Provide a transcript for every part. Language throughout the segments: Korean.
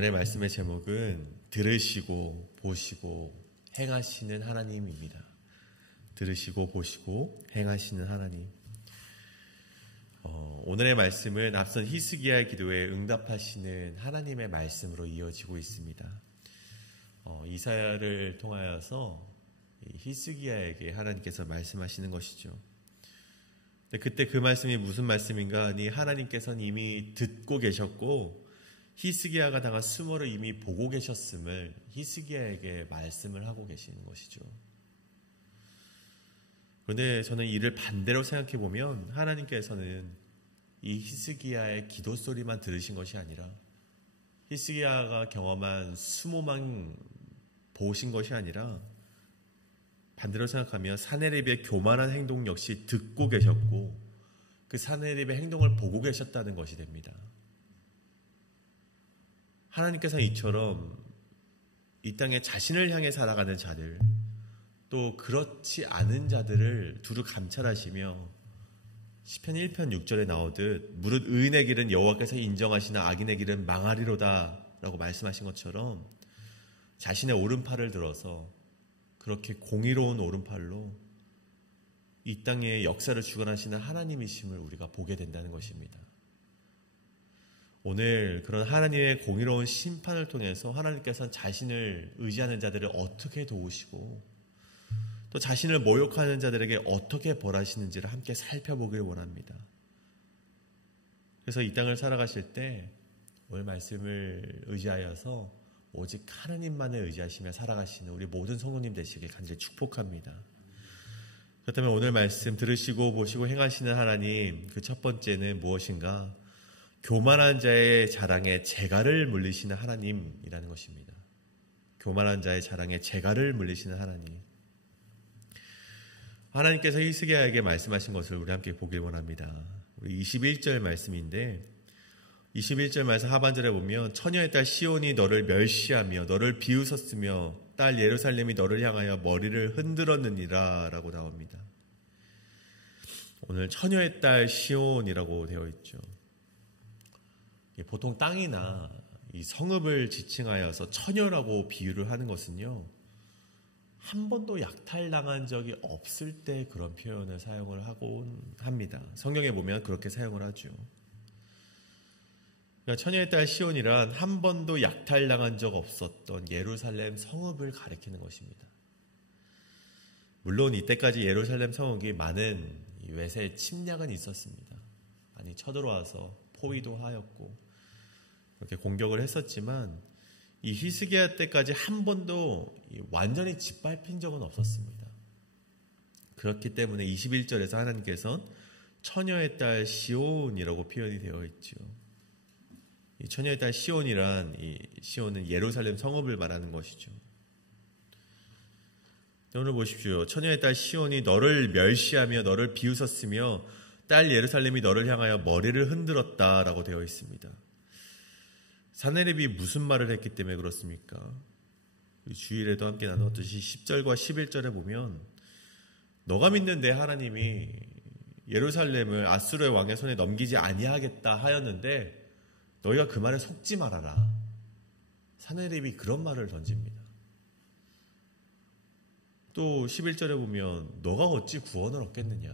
오늘의 말씀의 제목은 들으시고 보시고 행하시는 하나님입니다. 들으시고 보시고 행하시는 하나님. 오늘의 말씀은 앞선 히스기야의 기도에 응답하시는 하나님의 말씀으로 이어지고 있습니다. 이사야를 통하여서 히스기야에게 하나님께서 말씀하시는 것이죠. 그때 그 말씀이 무슨 말씀인가 하니 하나님께서는 이미 듣고 계셨고 히스기야가 당한 수모를 이미 보고 계셨음을 히스기야에게 말씀을 하고 계시는 것이죠. 그런데 저는 이를 반대로 생각해 보면 하나님께서는 이 히스기야의 기도 소리만 들으신 것이 아니라 히스기야가 경험한 수모만 보신 것이 아니라 반대로 생각하면 사네립의 교만한 행동 역시 듣고 계셨고 그 사네립의 행동을 보고 계셨다는 것이 됩니다. 하나님께서는 이처럼 이 땅에 자신을 향해 살아가는 자들 또 그렇지 않은 자들을 두루 감찰하시며 시편 1편 6절에 나오듯 무릇 의인의 길은 여호와께서 인정하시나 악인의 길은 망하리로다 라고 말씀하신 것처럼 자신의 오른팔을 들어서 그렇게 공의로운 오른팔로 이 땅의 역사를 주관하시는 하나님이심을 우리가 보게 된다는 것입니다. 오늘 그런 하나님의 공의로운 심판을 통해서 하나님께서는 자신을 의지하는 자들을 어떻게 도우시고 또 자신을 모욕하는 자들에게 어떻게 벌하시는지를 함께 살펴보길 원합니다. 그래서 이 땅을 살아가실 때 오늘 말씀을 의지하여서 오직 하나님만을 의지하시며 살아가시는 우리 모든 성도님 되시길 간절히 축복합니다. 그렇다면 오늘 말씀 들으시고 보시고 행하시는 하나님, 그 첫 번째는 무엇인가? 교만한 자의 자랑에 재갈을 물리시는 하나님이라는 것입니다. 교만한 자의 자랑에 재갈을 물리시는 하나님. 하나님께서 히스기야에게 말씀하신 것을 우리 함께 보길 원합니다. 우리 21절 말씀인데 21절 말씀 하반절에 보면 처녀의 딸 시온이 너를 멸시하며 너를 비웃었으며 딸 예루살렘이 너를 향하여 머리를 흔들었느니라 라고 나옵니다. 오늘 처녀의 딸 시온이라고 되어 있죠. 보통 땅이나 이 성읍을 지칭하여서 처녀라고 비유를 하는 것은요, 한 번도 약탈당한 적이 없을 때 그런 표현을 사용을 하곤 합니다. 성경에 보면 그렇게 사용을 하죠. 그러니까 처녀의 딸 시온이란 한 번도 약탈당한 적 없었던 예루살렘 성읍을 가리키는 것입니다. 물론 이때까지 예루살렘 성읍이 많은 외세 침략은 있었습니다. 많이 쳐들어와서 포위도 하였고 그렇게 공격을 했었지만 이 히스기야 때까지 한 번도 완전히 짓밟힌 적은 없었습니다. 그렇기 때문에 21절에서 하나님께서는 처녀의 딸 시온이라고 표현이 되어 있죠. 이 처녀의 딸 시온이란 이 시온은 예루살렘 성읍을 말하는 것이죠. 오늘 보십시오. 처녀의 딸 시온이 너를 멸시하며 너를 비웃었으며 딸 예루살렘이 너를 향하여 머리를 흔들었다라고 되어 있습니다. 사네립이 무슨 말을 했기 때문에 그렇습니까? 주일에도 함께 나누었듯이 10절과 11절에 보면 너가 믿는 내 하나님이 예루살렘을 아수르의 왕의 손에 넘기지 아니하겠다 하였는데 너희가 그 말에 속지 말아라. 사네립이 그런 말을 던집니다. 또 11절에 보면 너가 어찌 구원을 얻겠느냐.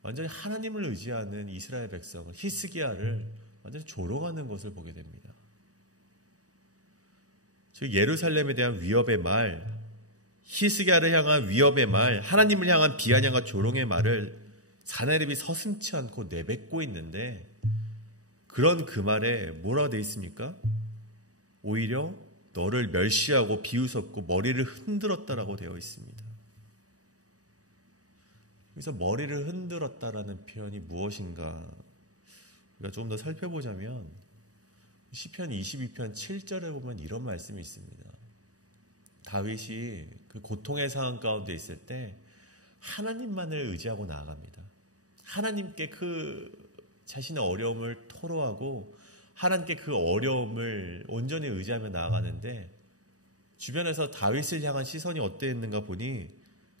완전히 하나님을 의지하는 이스라엘 백성을 히스기야를 완전히 조롱하는 것을 보게 됩니다. 즉 예루살렘에 대한 위협의 말, 히스기야를 향한 위협의 말, 하나님을 향한 비아냥과 조롱의 말을 사네립이 서슴지 않고 내뱉고 있는데 그런 그 말에 뭐라고 되어 있습니까? 오히려 너를 멸시하고 비웃었고 머리를 흔들었다라고 되어 있습니다. 여기서 머리를 흔들었다라는 표현이 무엇인가 우리가 조금 더 살펴보자면 시편 22편 7절에 보면 이런 말씀이 있습니다. 다윗이 그 고통의 상황 가운데 있을 때 하나님만을 의지하고 나아갑니다. 하나님께 그 자신의 어려움을 토로하고 하나님께 그 어려움을 온전히 의지하며 나아가는데 주변에서 다윗을 향한 시선이 어땠는가 보니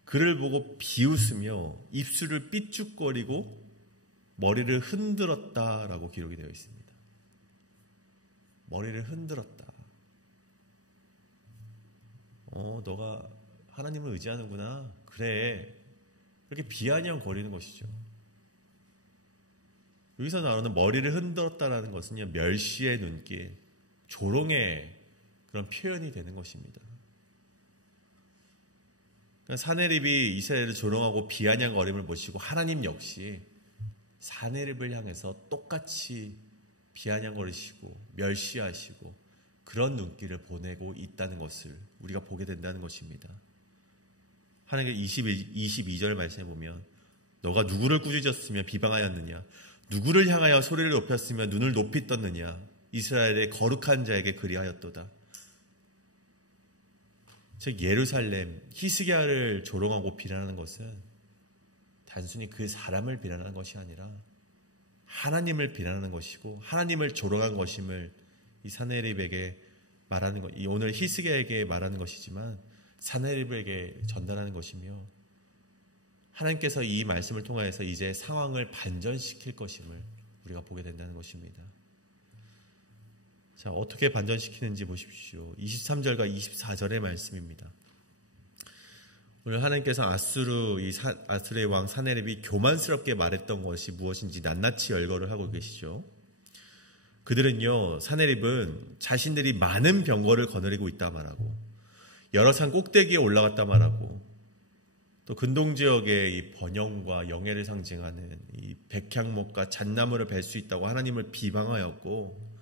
그를 보고 비웃으며 입술을 삐죽거리고 머리를 흔들었다라고 기록이 되어 있습니다. 머리를 흔들었다. 너가 하나님을 의지하는구나. 그래. 그렇게 비아냥거리는 것이죠. 여기서 나오는 머리를 흔들었다라는 것은요, 멸시의 눈길, 조롱의 그런 표현이 되는 것입니다. 그러니까 사네립이 이스라엘을 조롱하고 비아냥거림을 보시고 하나님 역시 사네립을 향해서 똑같이 비아냥거리시고 멸시하시고 그런 눈길을 보내고 있다는 것을 우리가 보게 된다는 것입니다. 하나님께서 22절 말씀에 보면 너가 누구를 꾸짖었으며 비방하였느냐, 누구를 향하여 소리를 높였으며 눈을 높이 떴느냐, 이스라엘의 거룩한 자에게 그리하였도다. 즉 예루살렘 히스기야를 조롱하고 비난하는 것은 단순히 그 사람을 비난하는 것이 아니라 하나님을 비난하는 것이고 하나님을 조롱한 것임을 이 사네립에게 말하는 것, 이 오늘 히스기야에게 말하는 것이지만 사네립에게 전달하는 것이며 하나님께서 이 말씀을 통하여서 이제 상황을 반전시킬 것임을 우리가 보게 된다는 것입니다. 자, 어떻게 반전시키는지 보십시오. 23절과 24절의 말씀입니다. 오늘 하나님께서 아수르의 왕 사네립이 교만스럽게 말했던 것이 무엇인지 낱낱이 열거를 하고 계시죠. 그들은요, 사네립은 자신들이 많은 병거를 거느리고 있다 말하고 여러 산 꼭대기에 올라갔다 말하고 또 근동지역의 이 번영과 영예를 상징하는 이 백향목과 잣나무를 벨 수 있다고 하나님을 비방하였고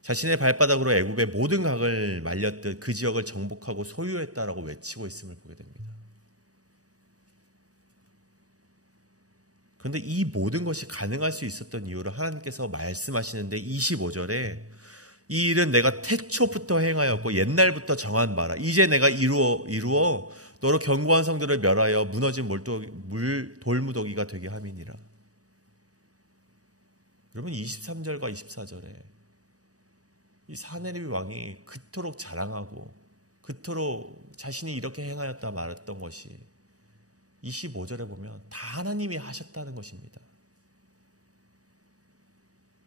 자신의 발바닥으로 애굽의 모든 강을 말렸듯 그 지역을 정복하고 소유했다라고 외치고 있음을 보게 됩니다. 그런데 이 모든 것이 가능할 수 있었던 이유를 하나님께서 말씀하시는데 25절에 이 일은 내가 태초부터 행하였고 옛날부터 정한 바라. 이제 내가 이루어 너로 견고한 성들을 멸하여 무너진 돌무더기가 되게 함이니라. 여러분 23절과 24절에 이 사네립 왕이 그토록 자랑하고 그토록 자신이 이렇게 행하였다 말했던 것이 25절에 보면 다 하나님이 하셨다는 것입니다.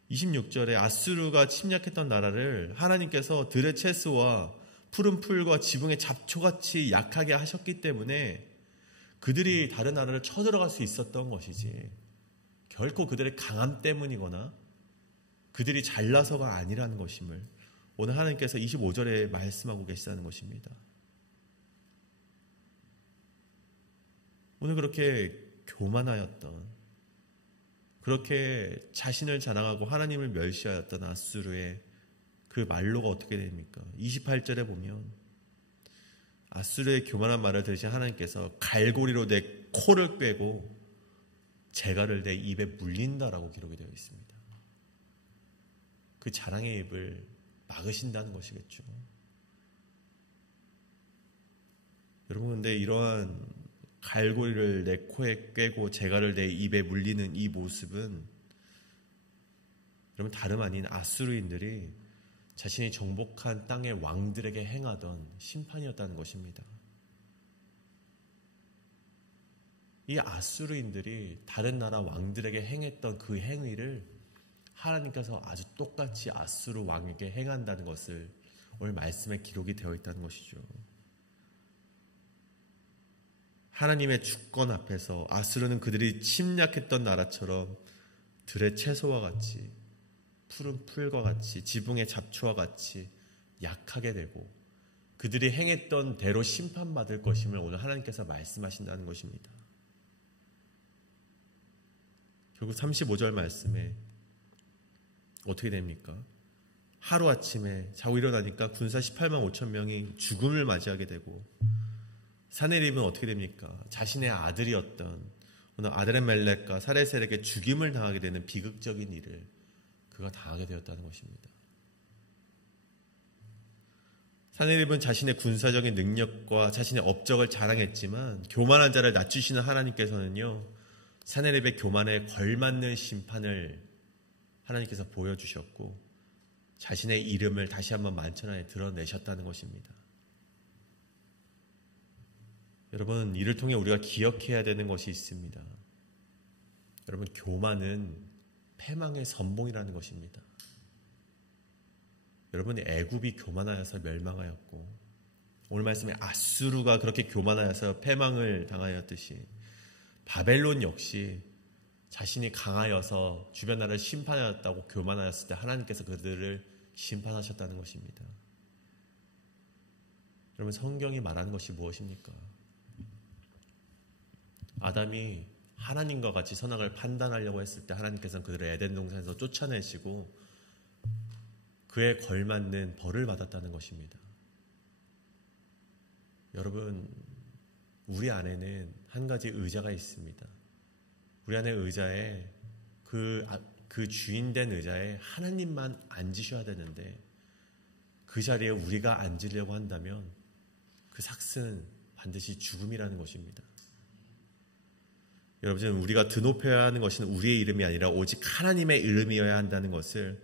26절에 아수르가 침략했던 나라를 하나님께서 들의 채소와 푸른 풀과 지붕의 잡초같이 약하게 하셨기 때문에 그들이 다른 나라를 쳐들어갈 수 있었던 것이지 결코 그들의 강함 때문이거나 그들이 잘나서가 아니라는 것임을 오늘 하나님께서 25절에 말씀하고 계시다는 것입니다. 오늘 그렇게 교만하였던, 그렇게 자신을 자랑하고 하나님을 멸시하였던 아수르의 그 말로가 어떻게 됩니까? 28절에 보면 아수르의 교만한 말을 들으신 하나님께서 갈고리로 내 코를 꿰고 재갈을 내 입에 물린다라고 기록이 되어 있습니다. 그 자랑의 입을 막으신다는 것이겠죠. 여러분, 근데 이러한 갈고리를 내 코에 꿰고 재갈을 내 입에 물리는 이 모습은 여러분 다름 아닌 아수르인들이 자신이 정복한 땅의 왕들에게 행하던 심판이었다는 것입니다. 이 아수르인들이 다른 나라 왕들에게 행했던 그 행위를 하나님께서 아주 똑같이 아수르 왕에게 행한다는 것을 오늘 말씀에 기록이 되어 있다는 것이죠. 하나님의 주권 앞에서 아수르는 그들이 침략했던 나라처럼 들의 채소와 같이 푸른 풀과 같이 지붕의 잡초와 같이 약하게 되고 그들이 행했던 대로 심판받을 것임을 오늘 하나님께서 말씀하신다는 것입니다. 결국 35절 말씀에 어떻게 됩니까? 하루아침에 자고 일어나니까 군사 18만 5천 명이 죽음을 맞이하게 되고 사네립은 어떻게 됩니까? 자신의 아들이었던 오늘 아드렛멜렉과 사레셀에게 죽임을 당하게 되는 비극적인 일을 그가 당하게 되었다는 것입니다. 사네립은 자신의 군사적인 능력과 자신의 업적을 자랑했지만 교만한 자를 낮추시는 하나님께서는요, 사네립의 교만에 걸맞는 심판을 하나님께서 보여주셨고 자신의 이름을 다시 한번 만천하에 드러내셨다는 것입니다. 여러분, 이를 통해 우리가 기억해야 되는 것이 있습니다. 여러분, 교만은 패망의 선봉이라는 것입니다. 여러분, 애굽이 교만하여서 멸망하였고, 오늘 말씀에 아수르가 그렇게 교만하여서 패망을 당하였듯이 바벨론 역시 자신이 강하여서 주변 나라를 심판하였다고 교만하였을 때 하나님께서 그들을 심판하셨다는 것입니다. 여러분, 성경이 말하는 것이 무엇입니까? 아담이 하나님과 같이 선악을 판단하려고 했을 때 하나님께서는 그들을 에덴 동산에서 쫓아내시고 그에 걸맞는 벌을 받았다는 것입니다. 여러분, 우리 안에는 한 가지 의자가 있습니다. 우리 안에 의자에 그 주인된 의자에 하나님만 앉으셔야 되는데 그 자리에 우리가 앉으려고 한다면 그 삭은 반드시 죽음이라는 것입니다. 여러분, 우리가 드높여야 하는 것은 우리의 이름이 아니라 오직 하나님의 이름이어야 한다는 것을,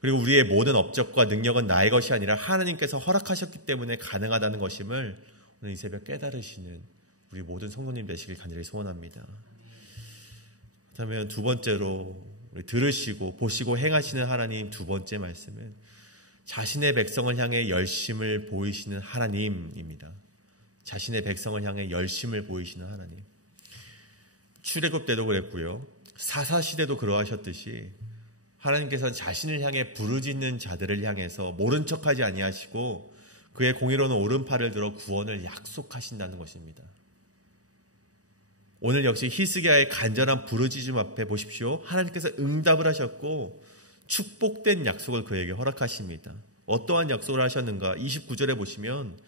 그리고 우리의 모든 업적과 능력은 나의 것이 아니라 하나님께서 허락하셨기 때문에 가능하다는 것임을 오늘 이 새벽 깨달으시는 우리 모든 성도님 되시길 간절히 소원합니다. 그렇다면 두 번째로 우리 들으시고 보시고 행하시는 하나님, 두 번째 말씀은 자신의 백성을 향해 열심을 보이시는 하나님입니다. 자신의 백성을 향해 열심을 보이시는 하나님. 출애굽 때도 그랬고요, 사사시대도 그러하셨듯이 하나님께서는 자신을 향해 부르짖는 자들을 향해서 모른 척하지 아니하시고 그의 공의로운 오른팔을 들어 구원을 약속하신다는 것입니다. 오늘 역시 히스기야의 간절한 부르짖음 앞에 보십시오. 하나님께서 응답을 하셨고 축복된 약속을 그에게 허락하십니다. 어떠한 약속을 하셨는가? 29절에 보시면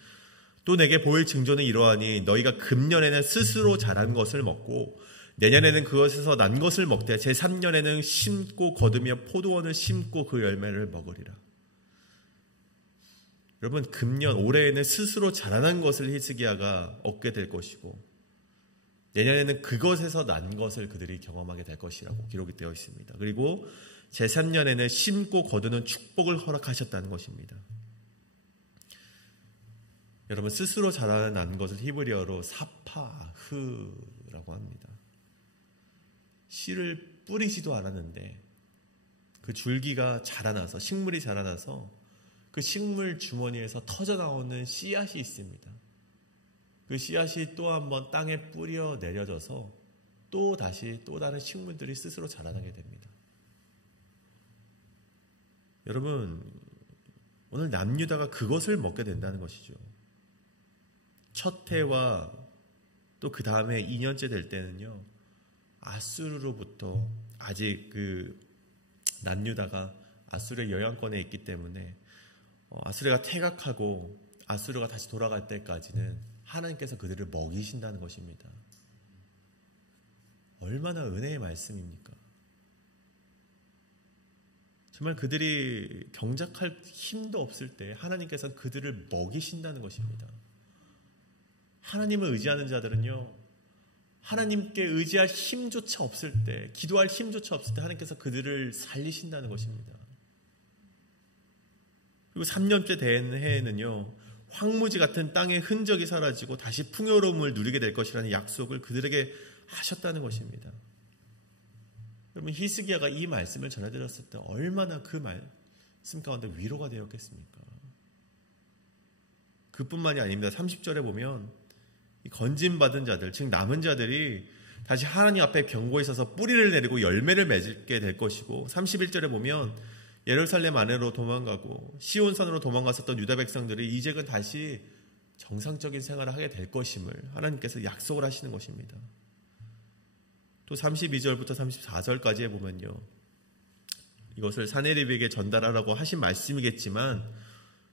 또 내게 보일 징조는 이러하니 너희가 금년에는 스스로 자란 것을 먹고 내년에는 그것에서 난 것을 먹되 제3년에는 심고 거두며 포도원을 심고 그 열매를 먹으리라. 여러분, 금년 올해에는 스스로 자라난 것을 히스기야가 얻게 될 것이고 내년에는 그것에서 난 것을 그들이 경험하게 될 것이라고 기록이 되어 있습니다. 그리고 제3년에는 심고 거두는 축복을 허락하셨다는 것입니다. 여러분, 스스로 자라난 것을 히브리어로 사파흐라고 합니다. 씨를 뿌리지도 않았는데 그 줄기가 자라나서, 식물이 자라나서 그 식물 주머니에서 터져나오는 씨앗이 있습니다. 그 씨앗이 또 한번 땅에 뿌려 내려져서 또 다시 또 다른 식물들이 스스로 자라나게 됩니다. 여러분, 오늘 남유다가 그것을 먹게 된다는 것이죠. 첫 해와 또 그 다음에 2년째 될 때는요, 아수르로부터 아직 그 남유다가 아수르의 영향권에 있기 때문에 아수르가 퇴각하고 아수르가 다시 돌아갈 때까지는 하나님께서 그들을 먹이신다는 것입니다. 얼마나 은혜의 말씀입니까? 정말 그들이 경작할 힘도 없을 때 하나님께서는 그들을 먹이신다는 것입니다. 하나님을 의지하는 자들은요, 하나님께 의지할 힘조차 없을 때, 기도할 힘조차 없을 때 하나님께서 그들을 살리신다는 것입니다. 그리고 3년째 된 해에는요, 황무지 같은 땅의 흔적이 사라지고 다시 풍요로움을 누리게 될 것이라는 약속을 그들에게 하셨다는 것입니다. 여러분, 히스기야가 이 말씀을 전해드렸을 때 얼마나 그 말씀 가운데 위로가 되었겠습니까? 그뿐만이 아닙니다. 30절에 보면 이 건진받은 자들, 즉 남은 자들이 다시 하나님 앞에 경고에 있어서 뿌리를 내리고 열매를 맺게 될 것이고, 31절에 보면 예루살렘 안으로 도망가고 시온산으로 도망갔었던 유다 백성들이 이제는 다시 정상적인 생활을 하게 될 것임을 하나님께서 약속을 하시는 것입니다. 또 32절부터 34절까지에 보면요, 이것을 사네립에게 전달하라고 하신 말씀이겠지만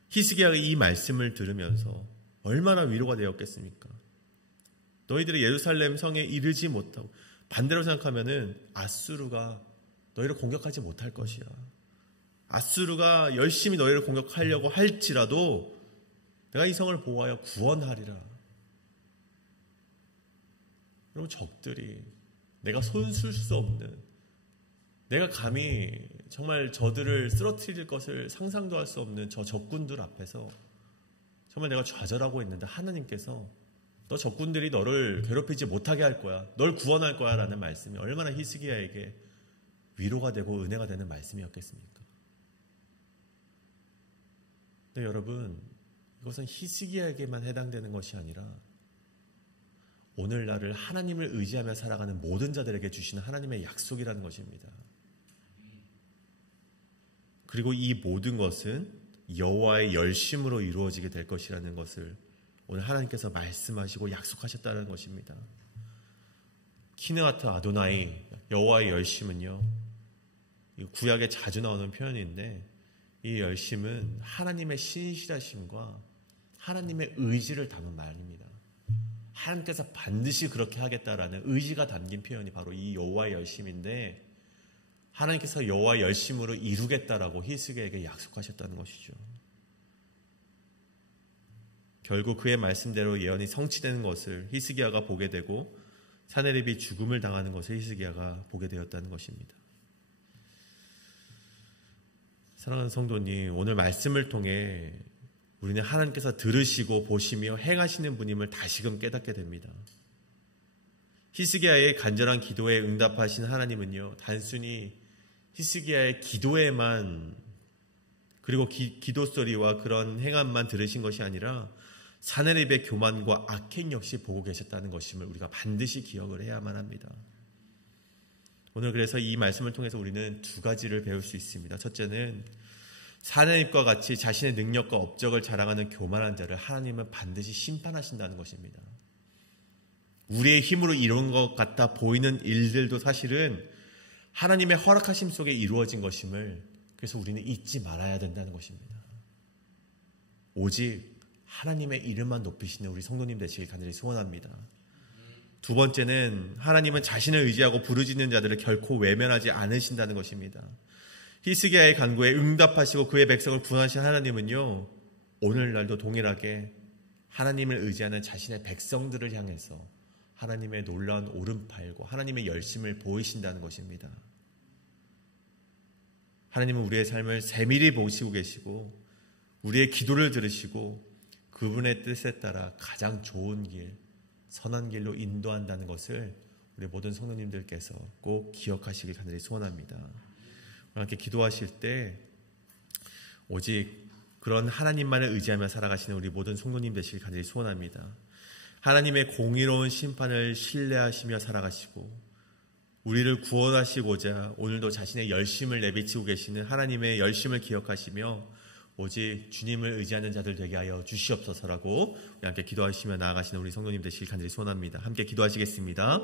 히스기야가 이 말씀을 들으면서 얼마나 위로가 되었겠습니까? 너희들이 예루살렘 성에 이르지 못하고, 반대로 생각하면은 아수르가 너희를 공격하지 못할 것이야. 아수르가 열심히 너희를 공격하려고 할지라도 내가 이 성을 보호하여 구원하리라. 여러분, 적들이 내가 손쓸 수 없는, 내가 감히 정말 저들을 쓰러뜨릴 것을 상상도 할 수 없는 저 적군들 앞에서 정말 내가 좌절하고 있는데 하나님께서 너 적군들이 너를 괴롭히지 못하게 할 거야, 널 구원할 거야 라는 말씀이 얼마나 히스기야에게 위로가 되고 은혜가 되는 말씀이었겠습니까? 근데 여러분, 이것은 히스기야에게만 해당되는 것이 아니라 오늘날을 하나님을 의지하며 살아가는 모든 자들에게 주시는 하나님의 약속이라는 것입니다. 그리고 이 모든 것은 여호와의 열심으로 이루어지게 될 것이라는 것을 오늘 하나님께서 말씀하시고 약속하셨다는 것입니다. 키느하트 아도나이, 여호와의 열심은요, 구약에 자주 나오는 표현인데, 이 열심은 하나님의 신실하심과 하나님의 의지를 담은 말입니다. 하나님께서 반드시 그렇게 하겠다라는 의지가 담긴 표현이 바로 이 여호와의 열심인데, 하나님께서 여호와의 열심으로 이루겠다라고 히스기야에게 약속하셨다는 것이죠. 결국 그의 말씀대로 예언이 성취되는 것을 히스기야가 보게 되고 사네립이 죽음을 당하는 것을 히스기야가 보게 되었다는 것입니다. 사랑하는 성도님, 오늘 말씀을 통해 우리는 하나님께서 들으시고 보시며 행하시는 분임을 다시금 깨닫게 됩니다. 히스기야의 간절한 기도에 응답하신 하나님은요, 단순히 히스기야의 기도에만, 그리고 기도 소리와 그런 행함만 들으신 것이 아니라 사네립의 교만과 악행 역시 보고 계셨다는 것임을 우리가 반드시 기억을 해야만 합니다. 오늘 그래서 이 말씀을 통해서 우리는 두 가지를 배울 수 있습니다. 첫째는 사네립과 같이 자신의 능력과 업적을 자랑하는 교만한 자를 하나님은 반드시 심판하신다는 것입니다. 우리의 힘으로 이룬 것 같아 보이는 일들도 사실은 하나님의 허락하심 속에 이루어진 것임을, 그래서 우리는 잊지 말아야 된다는 것입니다. 오직 하나님의 이름만 높이시는 우리 성도님 되시길 간절히 소원합니다. 두 번째는 하나님은 자신을 의지하고 부르짖는 자들을 결코 외면하지 않으신다는 것입니다. 히스기야의 간구에 응답하시고 그의 백성을 구원하신 하나님은요, 오늘날도 동일하게 하나님을 의지하는 자신의 백성들을 향해서 하나님의 놀라운 오른팔과 하나님의 열심을 보이신다는 것입니다. 하나님은 우리의 삶을 세밀히 보시고 계시고 우리의 기도를 들으시고 그분의 뜻에 따라 가장 좋은 길, 선한 길로 인도한다는 것을 우리 모든 성도님들께서 꼭 기억하시길 간절히 소원합니다. 함께 기도하실 때 오직 그런 하나님만을 의지하며 살아가시는 우리 모든 성도님 되시길 간절히 소원합니다. 하나님의 공의로운 심판을 신뢰하시며 살아가시고 우리를 구원하시고자 오늘도 자신의 열심을 내비치고 계시는 하나님의 열심을 기억하시며 오직 주님을 의지하는 자들 되게 하여 주시옵소서라고 우리 함께 기도하시며 나아가시는 우리 성도님 되시길 간절히 소원합니다. 함께 기도하시겠습니다.